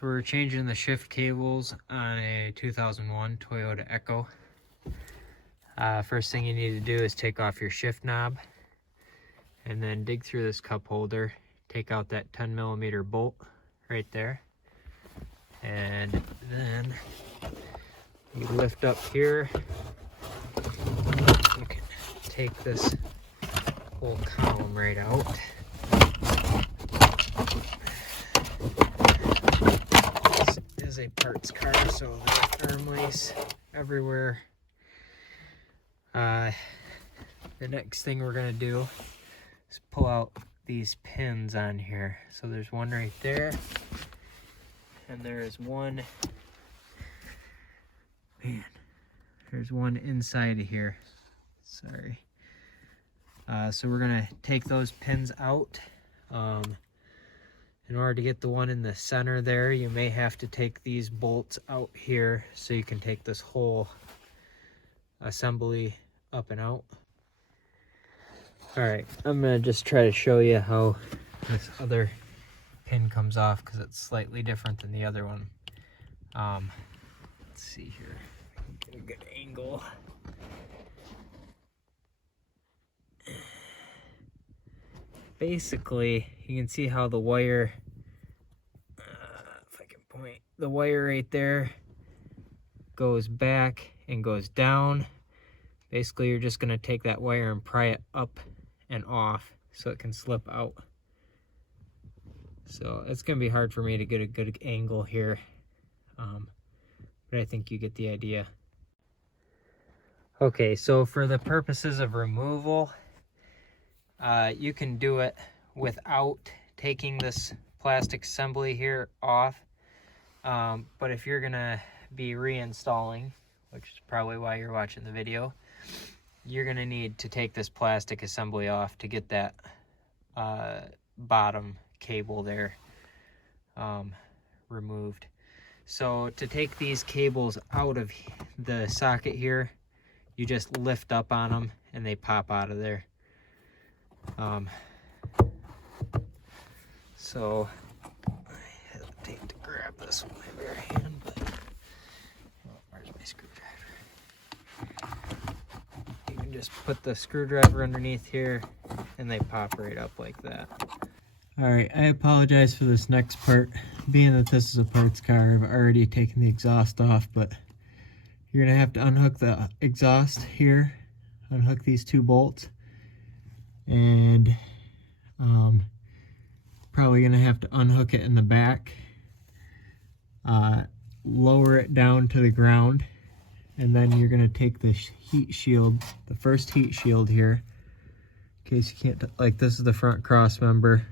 So we're changing the shift cables on a 2001 Toyota Echo. First thing you need to do is take off your shift knob and then dig through this cup holder. Take out that 10mm bolt right there. And then you lift up here. You can take this whole column right out. This is a parts car, so there are thermalace everywhere. The next thing we're gonna do is pull out these pins on here. So there's one right there, and there is one, there's one inside of here. Sorry. So we're gonna take those pins out. In order to get the one in the center there, you may have to take these bolts out here so you can take this whole assembly up and out. All right, I'm gonna just try to show you how this other pin comes off because it's slightly different than the other one. Let's see here, get a good angle. Basically, you can see how the wire, if I can point, the wire right there goes back and goes down. Basically, you're just gonna take that wire and pry it up and off so it can slip out. So it's gonna be hard for me to get a good angle here, but I think you get the idea. Okay, so for the purposes of removal, you can do it without taking this plastic assembly here off, but if you're gonna be reinstalling, which is probably why you're watching the video, you're gonna need to take this plastic assembly off to get that bottom cable there removed. So to take these cables out of the socket here, you just lift up on them and they pop out of there. So I hesitate to grab this with my bare hand, but where's my screwdriver? You can just put the screwdriver underneath here and they pop right up like that. Alright, I apologize for this next part. Being that this is a parts car, I've already taken the exhaust off, but you're gonna have to unhook the exhaust here, unhook these two bolts, and probably gonna have to unhook it in the back, lower it down to the ground, and then you're gonna take the heat shield, the first heat shield here, in case you can't, like this is the front cross member.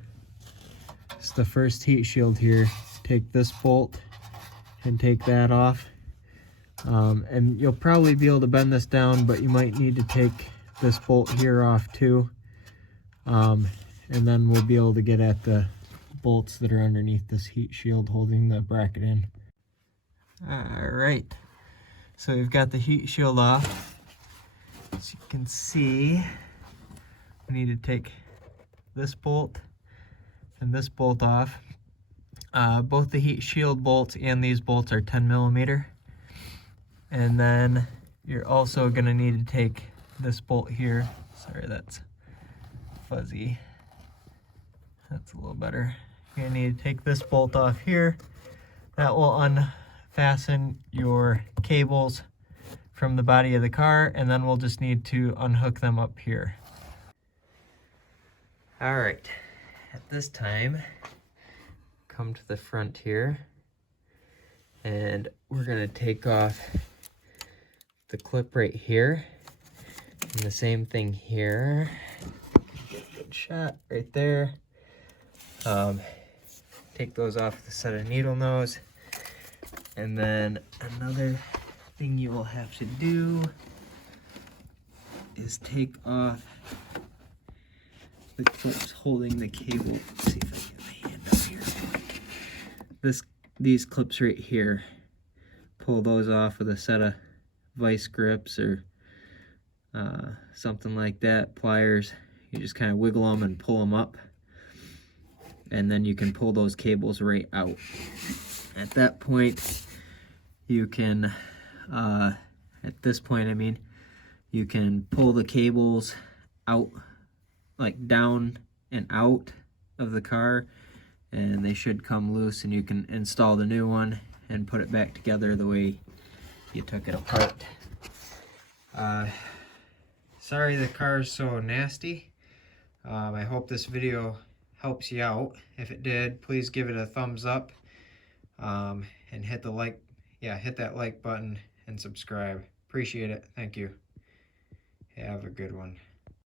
It's the first heat shield here. Take this bolt and take that off, and you'll probably be able to bend this down, but you might need to take this bolt here off too, and then we'll be able to get at the bolts that are underneath this heat shield holding the bracket in. All right, so we've got the heat shield off. As you can see, we need to take this bolt and this bolt off. Both the heat shield bolts and these bolts are 10mm. And then you're also gonna need to take this bolt here. Sorry, that's fuzzy. That's a little better. You're gonna need to take this bolt off here. That will unfasten your cables from the body of the car, and then we'll just need to unhook them up here. All right, at this time, come to the front here, and we're gonna take off the clip right here, and the same thing here. Get a good shot right there. Take those off with a set of needle nose, and then another thing you will have to do is take off the clips holding the cable. Let's see if I can get my hand up here. These clips right here, pull those off with a set of vice grips or something like that, pliers. You just kind of wiggle them and pull them up, and then you can pull those cables right out. at that point you can, at this point I mean, you can pull the cables out, like down and out of the car, and they should come loose, and you can install the new one and put it back together the way you took it apart. Sorry the car is so nasty. I hope this video helps you out. If it did, please give it a thumbs up, and hit that like button and subscribe. Appreciate it. Thank you. Have a good one.